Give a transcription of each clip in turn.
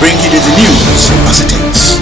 bringing you the news as it is.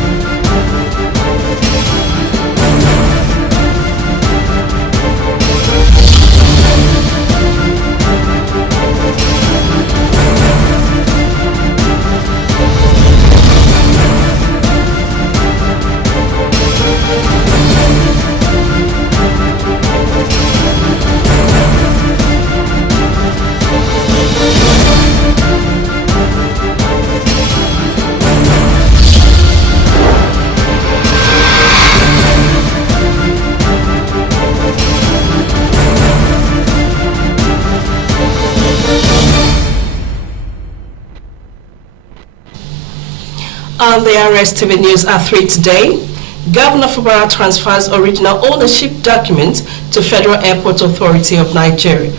On the RSTV News at 3 today, Governor Fubara transfers original ownership documents to Federal Airport Authority of Nigeria.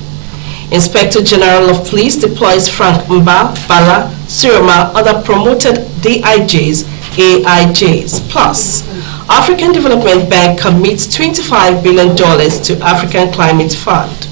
Inspector General of Police deploys Frank Mba, Bala, Siroma, other promoted DIJs, AIJs. Plus, African Development Bank commits $25 billion to African Climate Fund.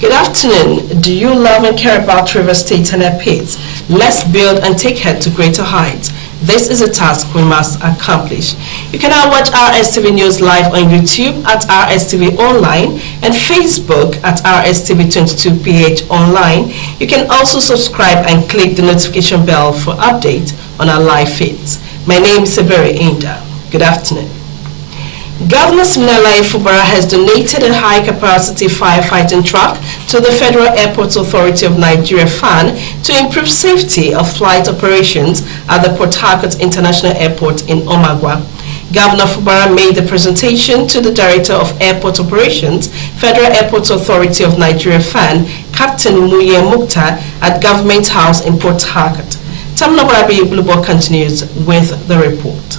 Good afternoon. Do you love and care about Rivers State and her pits? Let's build and take her to greater heights. This is a task we must accomplish. You can now watch RSTV News live on YouTube at RSTV Online and Facebook at RSTV22PH Online. You can also subscribe and click the notification bell for updates on our live feeds. My name is Seberi Inda. Good afternoon. Governor Siminalayi Fubara has donated a high-capacity firefighting truck to the Federal Airports Authority of Nigeria FAN to improve safety of flight operations at the Port Harcourt International Airport in Omagwa. Governor Fubara made the presentation to the Director of Airport Operations, Federal Airports Authority of Nigeria FAN, Captain Muye Mukhtar, at Government House in Port Harcourt. Tamna Barabi Blubo continues with the report.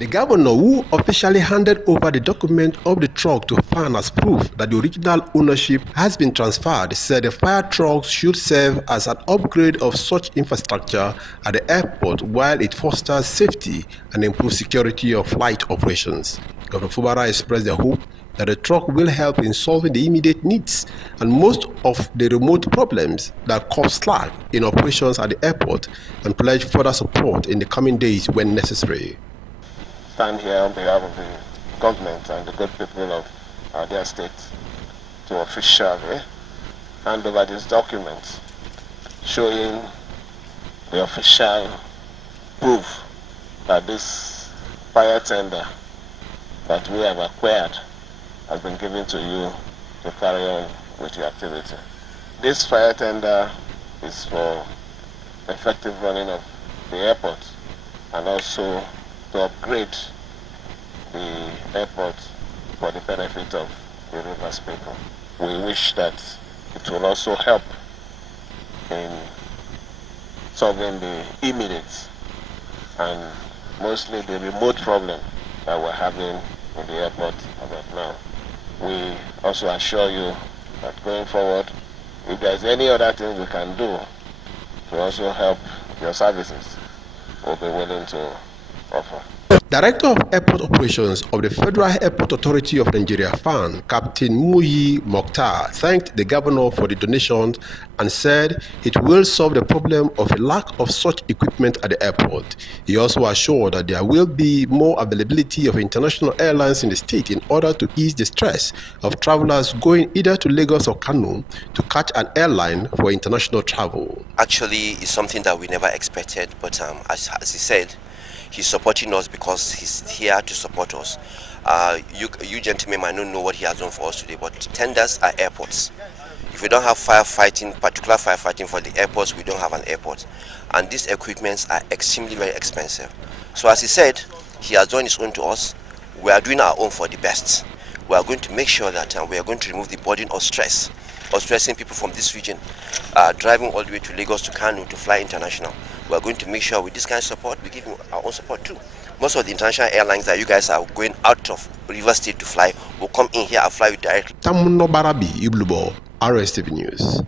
The governor, who officially handed over the document of the truck to FAN as proof that the original ownership has been transferred, said the fire trucks should serve as an upgrade of such infrastructure at the airport while it fosters safety and improves security of flight operations. Governor Fubara expressed the hope that the truck will help in solving the immediate needs and most of the remote problems that cause slack in operations at the airport, and pledged further support in the coming days when necessary. Stand here on behalf of the government and the good people of their state to officially hand over this document showing the official proof that this fire tender that we have acquired has been given to you to carry on with your activity. This fire tender is for effective running of the airport and also to upgrade the airport for the benefit of the Rivers people. We wish that it will also help in solving the immediate and mostly the remote problem that we're having in the airport about now. We also assure you that going forward, if there's any other thing we can do to also help your services, we'll be willing to offer. Director of Airport Operations of the Federal Airport Authority of Nigeria FAN, Captain Muye Mukhtar, thanked the governor for the donations and said it will solve the problem of a lack of such equipment at the airport. He also assured that there will be more availability of international airlines in the state in order to ease the stress of travelers going either to Lagos or Kano to catch an airline for international travel. Actually, it's something that we never expected, but as he said, he's supporting us because he's here to support us. You gentlemen might not know what he has done for us today, but tenders are airports. If we don't have firefighting, particular firefighting for the airports, we don't have an airport. And these equipments are extremely very expensive. So as he said, he has done his own to us. We are doing our own for the best. We are going to make sure that we are going to remove the burden of stress, or stressing people from this region, driving all the way to Lagos to Kano to fly international. We are going to make sure with this kind of support, we give you our own support too. Most of the international airlines that you guys are going out of Rivers State to fly will come in here and fly you directly. Tamuno Barabi Iblubo, RSTV News.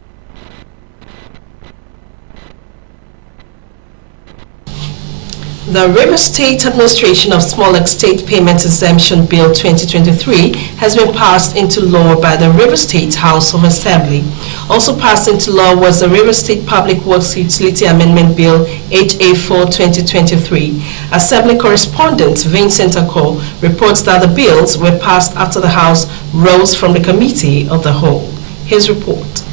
The Rivers State Administration of Small Estate Payment Exemption Bill 2023 has been passed into law by the Rivers State House of Assembly. Also passed into law was the Rivers State Public Works Utility Amendment Bill HA4 2023. Assembly correspondent Vincent Ako reports that the bills were passed after the House rose from the Committee of the Whole. His report.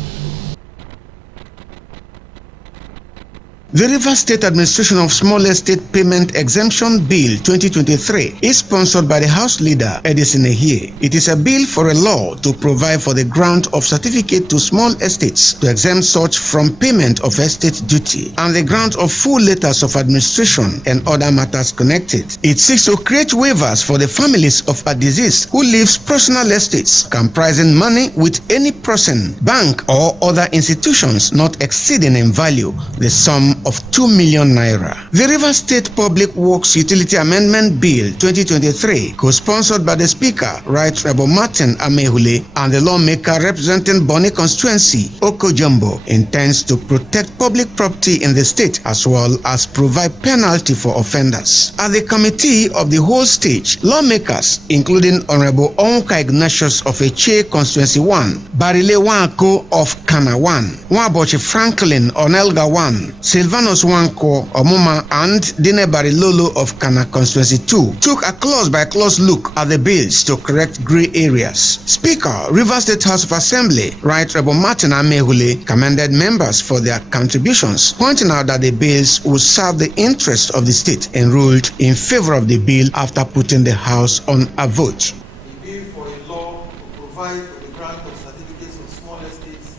The Rivers State Administration of Small Estate Payment Exemption Bill 2023 is sponsored by the House Leader, Edison Ehie. It is a bill for a law to provide for the grant of certificate to small estates to exempt such from payment of estate duty and the grant of full letters of administration and other matters connected. It seeks to create waivers for the families of a deceased who leaves personal estates comprising money with any person, bank or other institutions not exceeding in value the sum of 2 million naira. The Rivers State Public Works Utility Amendment Bill 2023, co-sponsored by the Speaker, Right Reverend Martin Amehule, and the lawmaker representing Bonny constituency, Oko Jumbo, intends to protect public property in the state as well as provide penalty for offenders. At the Committee of the Whole stage, lawmakers, including Honorable Onka Ignatius of Eche Constituency 1, Barile Wanko of Kana 1, Wabochi Franklin Onelga 1, Silvanus Wanko Omuma and Dine Barilolo of Kana Constituency 2 took a clause-by-clause look at the bills to correct grey areas. Speaker, Rivers State House of Assembly, Right Reverend Martin Amehule, commended members for their contributions, pointing out that the bills will serve the interests of the state and ruled in favor of the bill after putting the House on a vote. A bill for a law to provide for the grant of certificates of small estates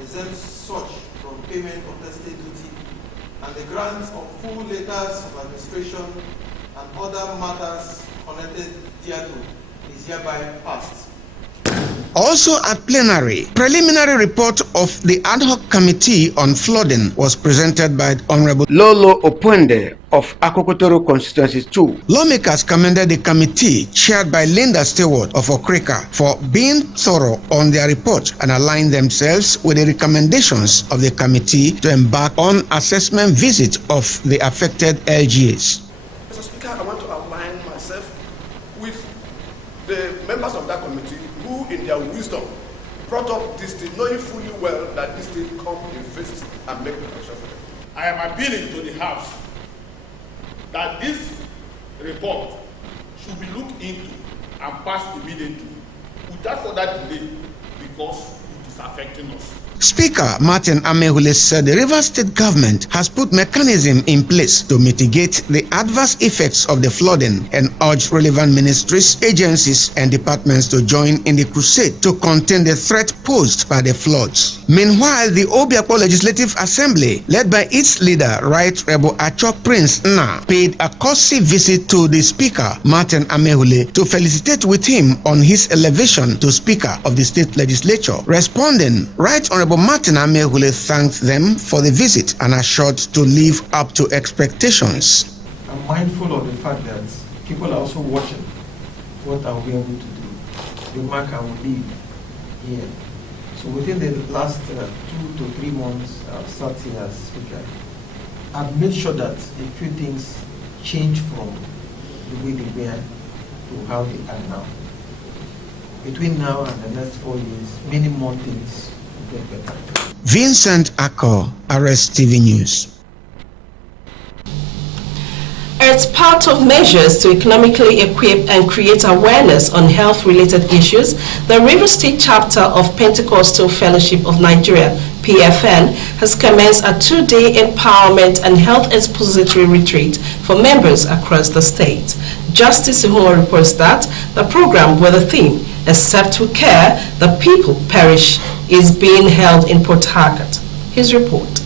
exempts such from payment of estate duty and the grant of full letters of administration and other matters connected thereto is hereby passed. Also at plenary, preliminary report of the ad hoc committee on flooding was presented by Honorable Lolo Opuende of Akokotoro Constituency 2. Lawmakers commended the committee chaired by Linda Stewart of Okrika for being thorough on their report and aligned themselves with the recommendations of the committee to embark on assessment visit of the affected LGAs. Mr. Speaker, I want to align myself with the members of that committee who, in their wisdom, brought up this thing, knowing fully well that this thing come in phases and make protection for them. I am appealing to the House that this report should be looked into and passed immediately without further delay because it is affecting us. Speaker Martin Amehule said the Rivers State government has put mechanism in place to mitigate the adverse effects of the flooding and urged relevant ministries, agencies, and departments to join in the crusade to contain the threat posed by the floods. Meanwhile, the Obiakpo Legislative Assembly, led by its leader, Right Reverend Achok Prince Nna, paid a courtesy visit to the Speaker Martin Amehule to felicitate with him on his elevation to Speaker of the State Legislature. Responding, Right Honorable Martin Amehule thanked them for the visit and assured to live up to expectations. I'm mindful of the fact that people are also watching what I'll be able to do. The mark I will leave here. So within the last 2 to 3 months I've sat here as Speaker, I've made sure that a few things change from the way they were to how they are now. Between now and the next 4 years, many more things will get better. Vincent Ako, RSTV News. It's part of measures to economically equip and create awareness on health-related issues. The Rivers State chapter of Pentecostal Fellowship of Nigeria, PFN, has commenced a 2-day empowerment and health expository retreat for members across the state. Justice Ihoma reports that the program with the theme, Except with Care, the People Perish, is being held in Port Harcourt. His report.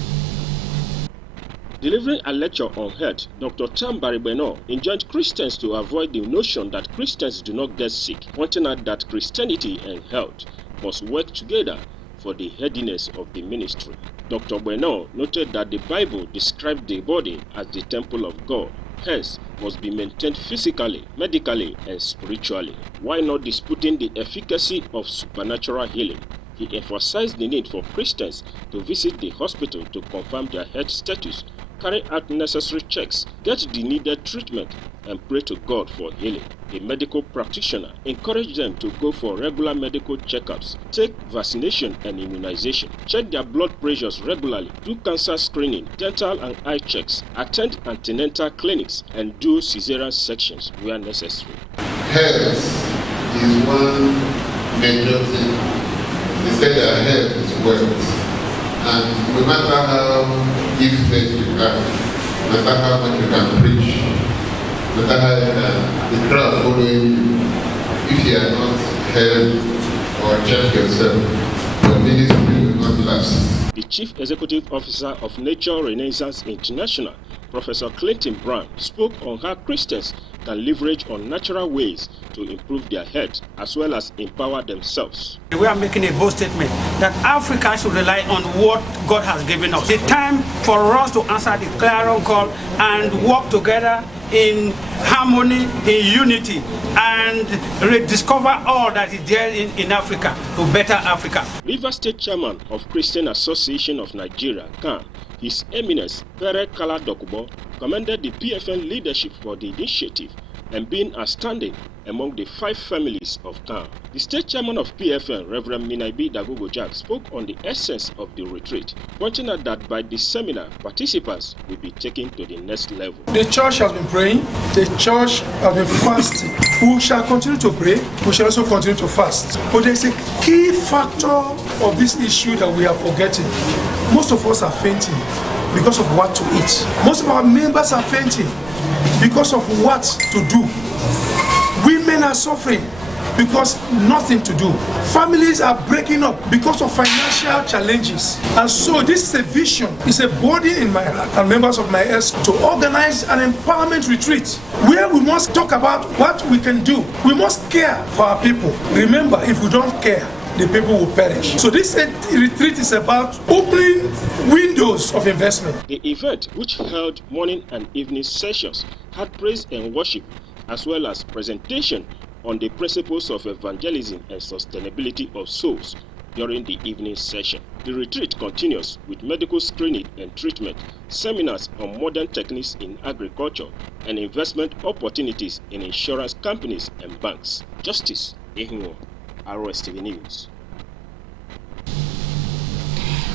Delivering a lecture on health, Dr. Tam Baribeno enjoined Christians to avoid the notion that Christians do not get sick, pointing out that Christianity and health must work together for the headiness of the ministry. Dr. Bueno noted that the Bible described the body as the temple of God, hence must be maintained physically, medically, and spiritually. While not disputing the efficacy of supernatural healing, he emphasized the need for Christians to visit the hospital to confirm their health status carry out necessary checks, get the needed treatment, and pray to God for healing. A medical practitioner encouraged them to go for regular medical checkups, take vaccination and immunization, check their blood pressures regularly, do cancer screening, dental and eye checks, attend antenatal clinics, and do cesarean sections where necessary. Health is one major thing. They say that health is wealth. And no matter how gifted you are, no matter how much you can preach, no matter how the crowd following you, if you are not held or check yourself, your ministry will not last. The Chief Executive Officer of Nature Renaissance International, Professor Clinton Brown, spoke on how Christians can leverage on natural ways to improve their health as well as empower themselves. We are making a bold statement that Africa should rely on what God has given us. The time for us to answer the clarion call and work together in harmony, in unity, and rediscover all that is there in Africa to better Africa. River State Chairman of Christian Association of Nigeria, CAN, His Eminence Pere Kala Dokubo, commended the PFN leadership for the initiative and being outstanding among the 5 families of CAN. The state chairman of PFN, Reverend Minaibi Dagogo Jack, spoke on the essence of the retreat, pointing out that by this seminar, participants will be taken to the next level. The church has been praying, the church has been fasting. We shall continue to pray, we shall also continue to fast. But there's a key factor of this issue that we are forgetting. Most of us are fainting because of what to eat. Most of our members are fainting because of what to do. Women are suffering because nothing to do. Families are breaking up because of financial challenges. And so this is a vision, it's a burden in my heart and members of my S to organize an empowerment retreat where we must talk about what we can do. We must care for our people. Remember, if we don't care, the people will perish. So this retreat is about opening windows of investment. The event, which held morning and evening sessions, had praise and worship, as well as presentation on the principles of evangelism and sustainability of souls during the evening session. The retreat continues with medical screening and treatment, seminars on modern techniques in agriculture, and investment opportunities in insurance companies and banks. Justice Ehinwo, RSTV News.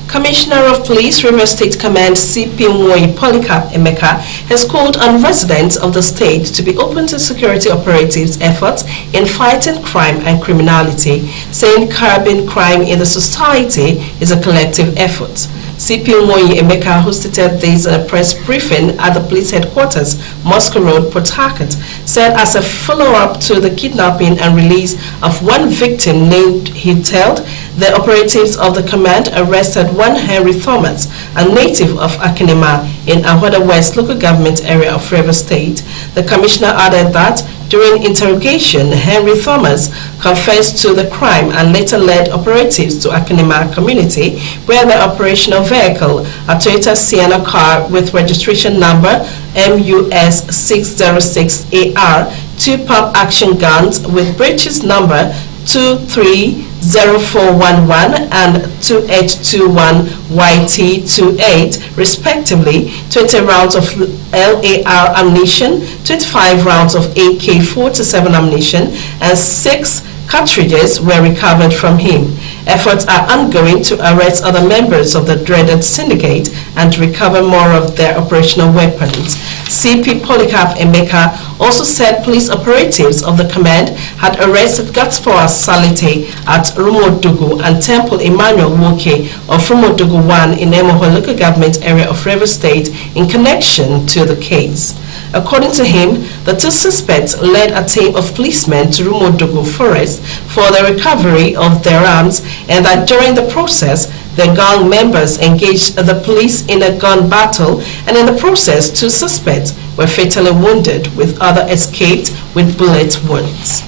Commissioner of Police, River State Command CP Nwoyi Polycarp Emeka has called on residents of the state to be open to security operatives' efforts in fighting crime and criminality, saying curbing crime in the society is a collective effort. CP Nwoyi Emeka hosted this in a press briefing at the police headquarters, Moscow Road, Port Harcourt, said as a follow-up to the kidnapping and release of one victim named Hitteld, the operatives of the command arrested one Henry Thomas, a native of Akinima in Ahwada West local government area of River State. The commissioner added that during interrogation, Henry Thomas confessed to the crime and later led operatives to Akinima community, where the operational vehicle, a Toyota Sienna car with registration number MUS 606AR, 2 pump action guns with breeches number 230411 and 2821YT28 respectively, 20 rounds of LAR ammunition, 25 rounds of AK-47 ammunition, and 6 cartridges were recovered from him. Efforts are ongoing to arrest other members of the dreaded syndicate and recover more of their operational weapons. CP Polycarp Emeka also said police operatives of the command had arrested Gatspoa Salite at Rumodugu and Temple Emmanuel Woke of Rumodugu 1 in Emoho local government area of River State in connection to the case. According to him, the 2 suspects led a team of policemen to Rumodugu Forest for the recovery of their arms, and that during the process, the gang members engaged the police in a gun battle, and in the process, 2 suspects were fatally wounded, with others escaped with bullet wounds.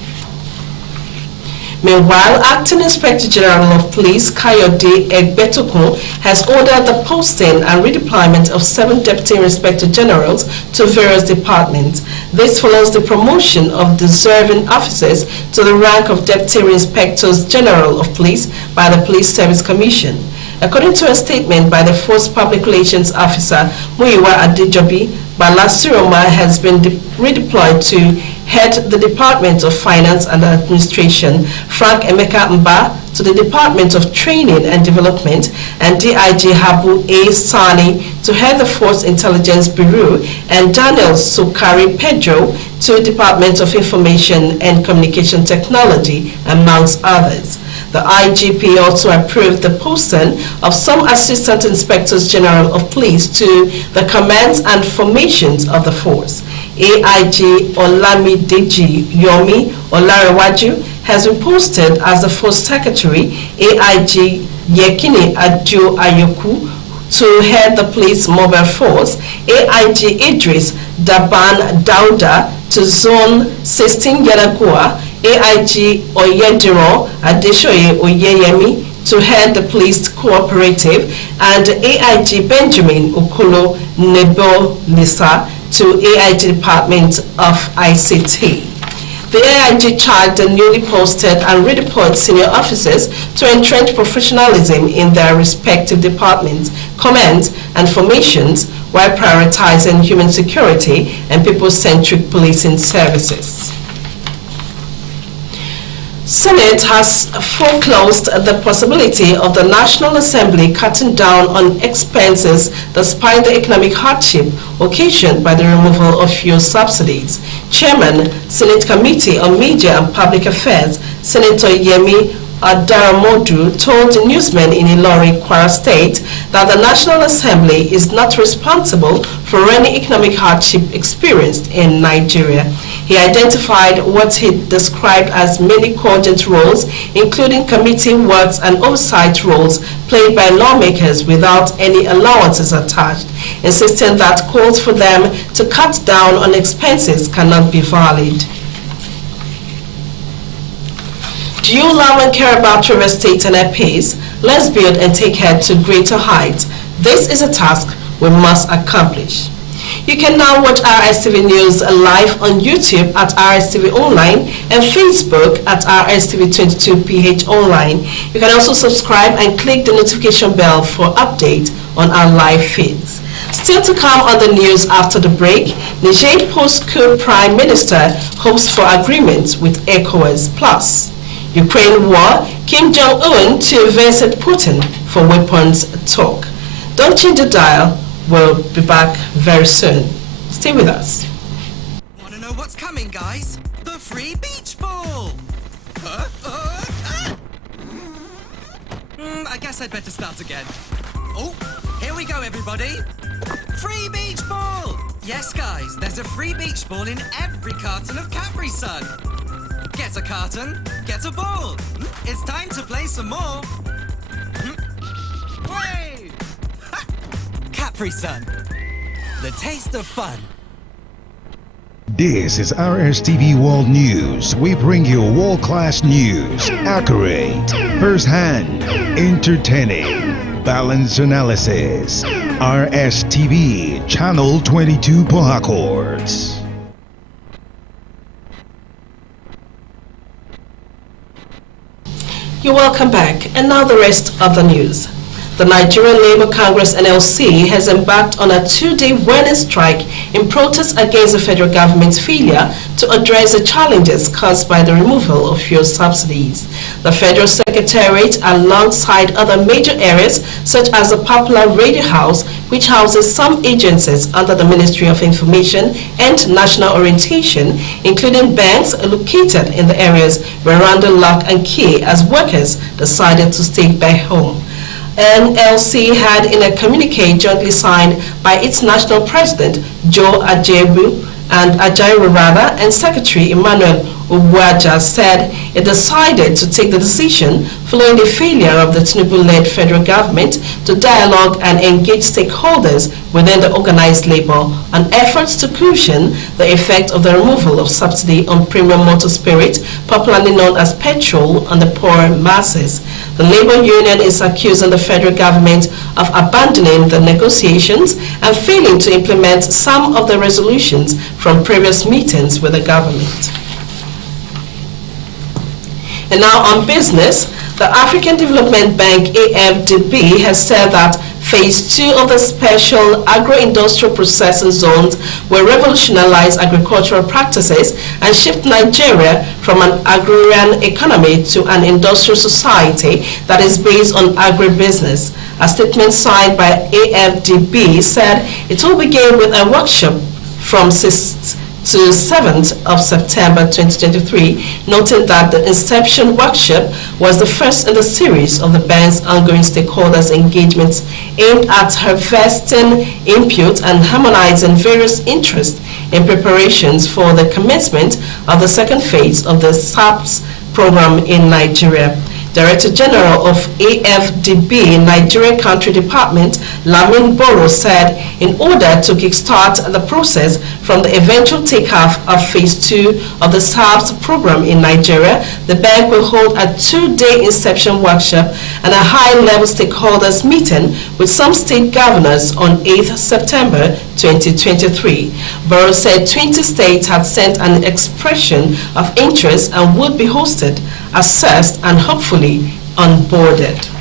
Meanwhile, Acting Inspector General of Police Kayode Egbetokun has ordered the posting and redeployment of 7 Deputy Inspector Generals to various departments. This follows the promotion of deserving officers to the rank of Deputy Inspectors General of Police by the Police Service Commission. According to a statement by the Force Public Relations Officer Muyiwa Adejobi, Bala Siroma has been redeployed to head the Department of Finance and Administration, Frank Emeka Mba to the Department of Training and Development, and DIG Habu A. Sani to head the Force Intelligence Bureau, and Daniel Sukari Pedro to Department of Information and Communication Technology, amongst others. The IGP also approved the posting of some Assistant Inspectors General of Police to the commands and formations of the force. AIG Olamideji Yomi Olarewaju has been posted as the Force Secretary, AIG Yekini Adjo Ayoku to head the Police Mobile Force, AIG Idris Daban Dauda to Zone 16 Yanagua, AIG Oyediro Adeshoye Oyeyemi to head the Police Cooperative, and AIG Benjamin Okolo Nebo Lisa to AIG Department of ICT. The AIG charged the newly posted and redeployed senior officers to entrench professionalism in their respective departments, commands, and formations while prioritizing human security and people-centric policing services. Senate has foreclosed the possibility of the National Assembly cutting down on expenses despite the economic hardship occasioned by the removal of fuel subsidies. Chairman, Senate Committee on Media and Public Affairs, Senator Yemi Adaramodu, told the newsmen in Ilori, Kwara State, that the National Assembly is not responsible for any economic hardship experienced in Nigeria. He identified what he described as many cogent roles, including committee works and oversight roles played by lawmakers without any allowances attached, insisting that calls for them to cut down on expenses cannot be valid. Do you love and care about your estate and our peace? Let's build and take head to greater heights. This is a task we must accomplish. You can now watch RSTV News live on YouTube at RSTV Online and Facebook at RSTV22PH Online. You can also subscribe and click the notification bell for updates on our live feeds. Still to come on the news after the break, Niger post-coup Prime Minister hopes for agreements with ECOWAS. Plus, Ukraine war, Kim Jong-un to visit Putin for weapons talk. Don't change the dial. We'll be back very soon. Stay with us. Want to know what's coming, guys? The free beach ball! I guess I'd better start again. Oh, here we go, everybody. Free beach ball! Yes, guys, there's a free beach ball in every carton of Capri Sun. Get a carton, get a ball. It's time to play some more. Hooray! Capri Sun, the taste of fun. This is RSTV World News. We bring you world-class news, accurate, first-hand, entertaining, balanced analysis. RSTV, Channel 22 Port Harcourt. You're welcome back, and now the rest of the news. The Nigerian Labour Congress NLC has embarked on a two-day warning strike in protest against the federal government's failure to address the challenges caused by the removal of fuel subsidies. The Federal Secretariat, alongside other major areas such as the popular Radio House, which houses some agencies under the Ministry of Information and National Orientation, including banks located in the areas where random lock and key, as workers decided to stay back home. NLC had, in a communique jointly signed by its national president, Joe Ajayi Rada, and Secretary Emmanuel Ubuaja, said it decided to take the decision following the failure of the Tinubu-led federal government to dialogue and engage stakeholders within the organized labor on efforts to cushion the effect of the removal of subsidy on premium motor spirit, popularly known as petrol, on the poor masses. The labor union is accusing the federal government of abandoning the negotiations and failing to implement some of the resolutions from previous meetings with the government. And now on business, The African Development Bank, AFDB, has said that Phase 2 of the Special Agro-Industrial Processing Zones will revolutionize agricultural practices and shift Nigeria from an agrarian economy to an industrial society that is based on agribusiness. A statement signed by AFDB said it will begin with a workshop from 6th to 7th of September 2023, noting that the inception workshop was the first in the series of the bank's ongoing stakeholders engagements aimed at harvesting input and harmonizing various interests in preparations for the commencement of the second phase of the SAPS program in Nigeria. Director General of AFDB Nigeria Country Department, Lamin Boro, said in order to kickstart the process from the eventual takeoff of Phase 2 of the SAPS program in Nigeria, the bank will hold a 2-day inception workshop and a high-level stakeholders meeting with some state governors on 8th September 2023. Boro said 20 states had sent an expression of interest and would be hosted, assessed, and hopefully onboarded.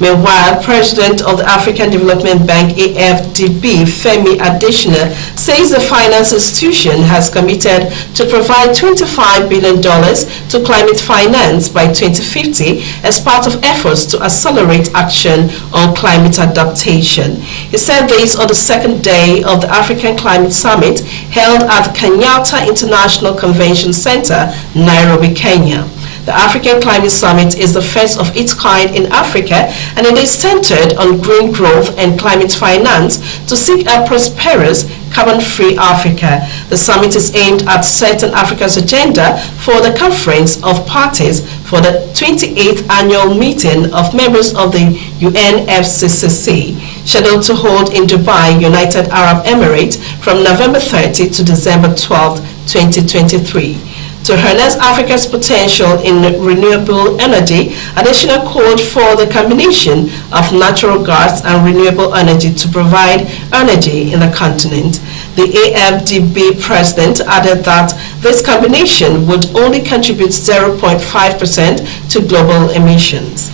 Meanwhile, President of the African Development Bank, AFDB, Femi Adesina, says the finance institution has committed to provide $25 billion to climate finance by 2050 as part of efforts to accelerate action on climate adaptation. He said this on the second day of the African Climate Summit held at the Kenyatta International Convention Center, Nairobi, Kenya. The African Climate Summit is the first of its kind in Africa, and it is centered on green growth and climate finance to seek a prosperous, carbon-free Africa. The summit is aimed at setting Africa's agenda for the Conference of Parties for the 28th annual meeting of members of the UNFCCC, scheduled to hold in Dubai, United Arab Emirates, from November 30 to December 12, 2023. To harness Africa's potential in renewable energy, Adesina called for the combination of natural gas and renewable energy to provide energy in the continent. The AFDB president added that this combination would only contribute 0.5% to global emissions.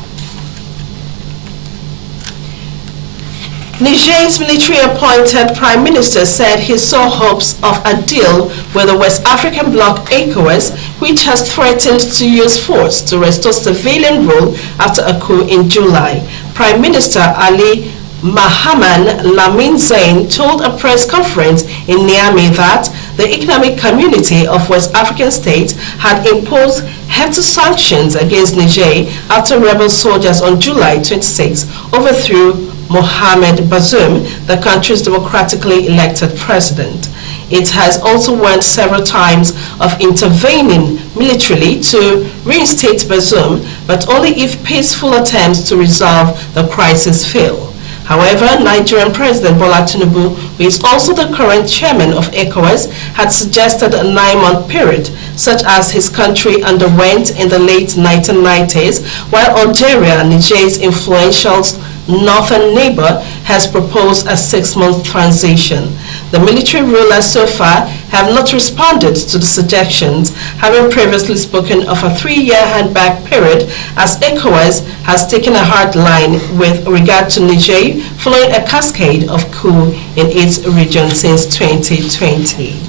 Niger's military-appointed prime minister said he saw hopes of a deal with the West African bloc ECOWAS, which has threatened to use force to restore civilian rule after a coup in July. Prime Minister Ali Mahaman Lamin Zain told a press conference in Niamey that the Economic Community of West African States had imposed hefty sanctions against Niger after rebel soldiers on July 26 overthrew Mohamed Bazoum, the country's democratically elected president. It has also warned several times of intervening militarily to reinstate Bazoum, but only if peaceful attempts to resolve the crisis fail. However, Nigerian President Bola Tinubu, who is also the current chairman of ECOWAS, had suggested a 9-month period, such as his country underwent in the late 1990s, while Algeria, Niger's influential northern neighbor, has proposed a 6-month transition. The military rulers so far have not responded to the suggestions, having previously spoken of a 3-year handback period, as ECOWAS has taken a hard line with regard to Niger following a cascade of coups in its region since 2020.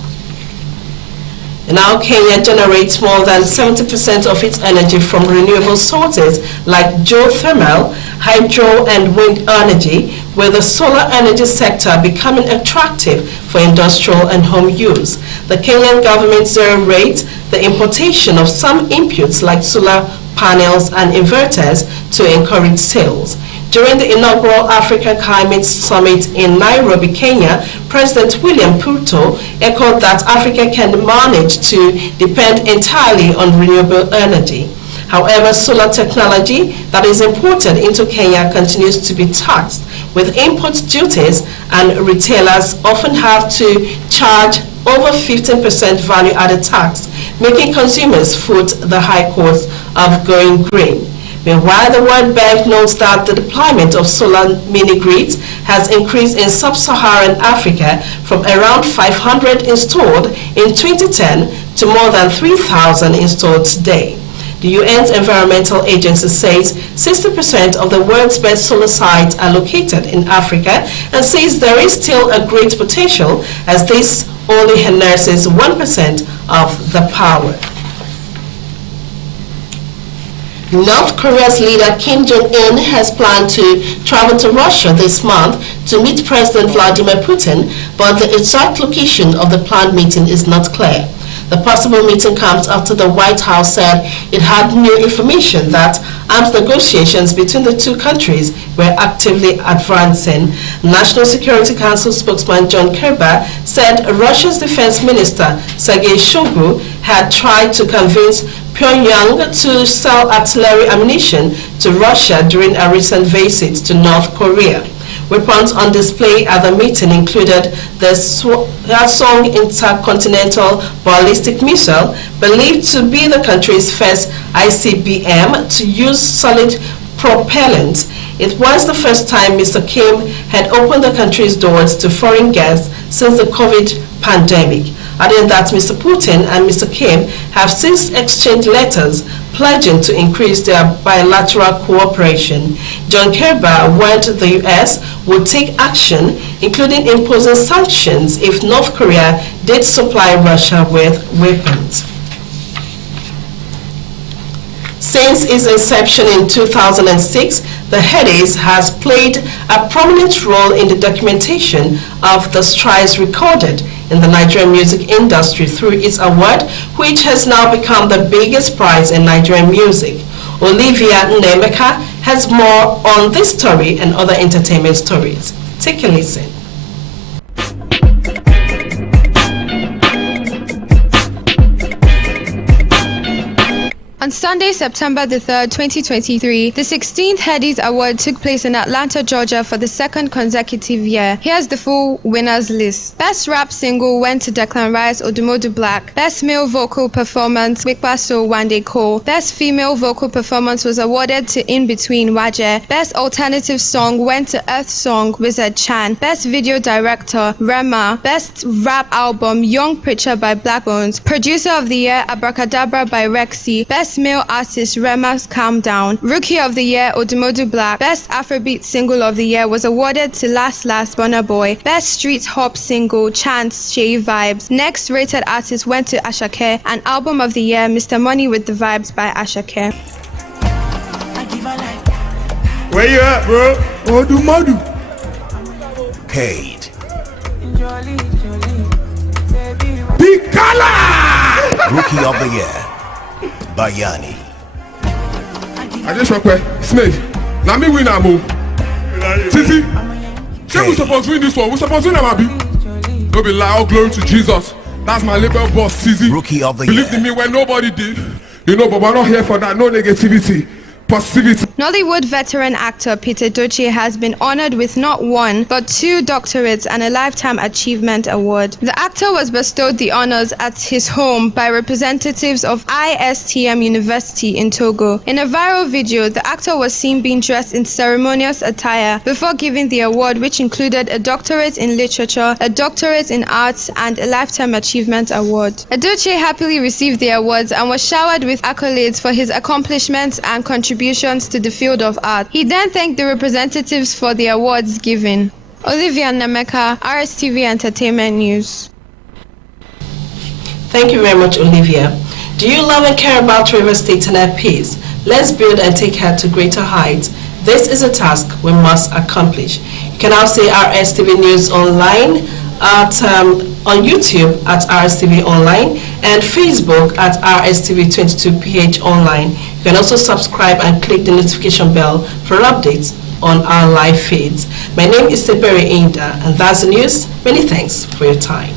Now Kenya generates more than 70% of its energy from renewable sources like geothermal, hydro and wind energy, with the solar energy sector becoming attractive for industrial and home use. The Kenyan government zero rates the importation of some inputs like solar panels and inverters to encourage sales. During the inaugural African Climate Summit in Nairobi, Kenya, President William Ruto echoed that Africa can manage to depend entirely on renewable energy. However, solar technology that is imported into Kenya continues to be taxed with import duties, and retailers often have to charge over 15% value-added tax, making consumers foot the high cost of going green. Meanwhile, the World Bank notes that the deployment of solar mini-grids has increased in sub-Saharan Africa from around 500 installed in 2010 to more than 3,000 installed today. The UN's Environmental Agency says 60% of the world's best solar sites are located in Africa and says there is still a great potential as this only harnesses 1% of the power. North Korea's leader Kim Jong-un has planned to travel to Russia this month to meet President Vladimir Putin, but the exact location of the planned meeting is not clear. The possible meeting comes after the White House said it had new information that arms negotiations between the two countries were actively advancing. National Security Council spokesman John Kirby said Russia's Defense Minister Sergei Shoigu had tried to convince Pyongyang to sell artillery ammunition to Russia during a recent visit to North Korea. Weapons on display at the meeting included the Hwasong intercontinental ballistic missile, believed to be the country's first ICBM to use solid propellant. It was the first time Mr. Kim had opened the country's doors to foreign guests since the COVID pandemic. Other than that, Mr. Putin and Mr. Kim have since exchanged letters pledging to increase their bilateral cooperation. John Kirby warned the U.S. would take action, including imposing sanctions if North Korea did supply Russia with weapons. Since its inception in 2006, the Headies has played a prominent role in the documentation of the strides recorded in the Nigerian music industry through its award, which has now become the biggest prize in Nigerian music. Olivia Nnemeka has more on this story and other entertainment stories. Take a listen. On Sunday, September the 3rd, 2023, the 16th Headies Award took place in Atlanta, Georgia for the second consecutive year. Here's the full winners list. Best Rap Single went to Declan Rice, Odumodu Black. Best Male Vocal Performance, Wikpaso Wande Cole. Best Female Vocal Performance was awarded to In Between Waje. Best Alternative Song went to Earth Song, Wizard Chan. Best Video Director, Rema. Best Rap Album, Young Preacher by Black Bones. Producer of the Year, Abracadabra by Rexy. Best Male Artist, Rema's Calm Down. Rookie of the Year, Odumodu Black. Best Afrobeat Single of the Year was awarded to Last Burna Boy. Best Street Hop Single, Chance, Shay Vibes. Next Rated Artist went to Ashake. And Album of the Year, Mr. Money with the Vibes by Ashake. Where you at, bro? Odumodu. Paid. Bikala! Rookie of the Year. Bayani. I just request Snake. Now me win a move. Sisi. Say we supposed to win this one. We supposed to win a bit. Don't be lie. All glory to Jesus. That's my label boss, Sisi. Rookie of the Believe Year. in me when nobody did. You know, but we're not here for that. No negativity. Positivity. Nollywood veteran actor Peter Doche has been honored with not one, but 2 doctorates and a Lifetime Achievement Award. The actor was bestowed the honors at his home by representatives of ISTM University in Togo. In a viral video, the actor was seen being dressed in ceremonious attire before giving the award, which included a doctorate in literature, a doctorate in arts, and a Lifetime Achievement Award. Doche happily received the awards and was showered with accolades for his accomplishments and contributions to the field of art. He then thanked the representatives for the awards given. Olivia Nnemeka, RSTV Entertainment News. Thank you very much, Olivia. Do you love and care about Rivers State and our peace? Let's build and take her to greater heights. This is a task we must accomplish. You can now see RSTV News online at on YouTube at RSTV Online and Facebook at RSTV22PH Online. You can also subscribe and click the notification bell for updates on our live feeds. My name is Tebere Inda, and that's the news. Many thanks for your time.